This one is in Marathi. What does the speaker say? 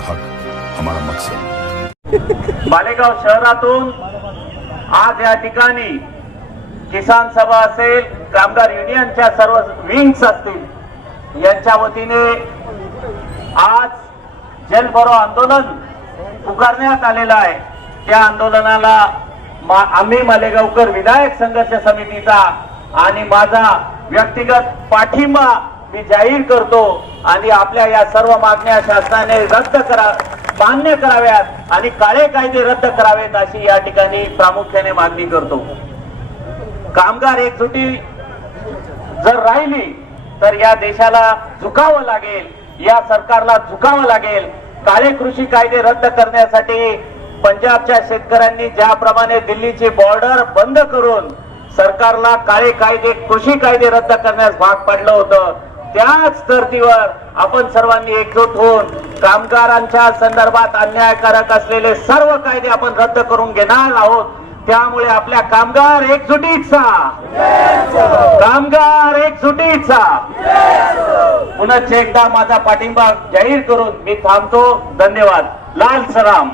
का हक हमारा मकसद है। मालेगाव शहरातून आज या ठिकाणी किसान सभा असेल, कामगार युनियनच्या सर्व विंग्स असतील, यांच्या वतीने आज जल भरो आंदोलन पुकारण्यात आलेलं आहे। त्या आंदोलनाला आम्ही मालेगावकर विधायक संघर्ष समितीचा आणि माझा व्यक्तिगत पाठिंबा मी जाहीर करतो आणि आपल्या या सर्व मागण्या शासनाने मान्य कराव्यात आणि काळे कायदे रद्द करावेत अशी या ठिकाणी प्रामुख्याने मागणी करतो। कामगार एकजुटी जर राहिली तर या देशाला झुकावं लागेल, या सरकारला झुकावं लागेल। काळे कृषी कायदे रद्द करण्यासाठी पंजाबच्या शेतकऱ्यांनी ज्याप्रमाणे दिल्लीची बॉर्डर बंद करून सरकारला काळे कायदे कृषी कायदे रद्द करण्यास भाग पाडलं होतं, त्याच धर्तीवर आपण सर्वांनी एकजूट होऊन कामगारांच्या संदर्भात अन्यायकारक असलेले सर्व कायदे आपण रद्द करून घेणार आहोत। त्यामुळे आपल्या कामगार एकजुटीचा पुन्हा एकदा माझा पाठिंबा जाहीर करून मी थांबतो। धन्यवाद। लाल सलाम।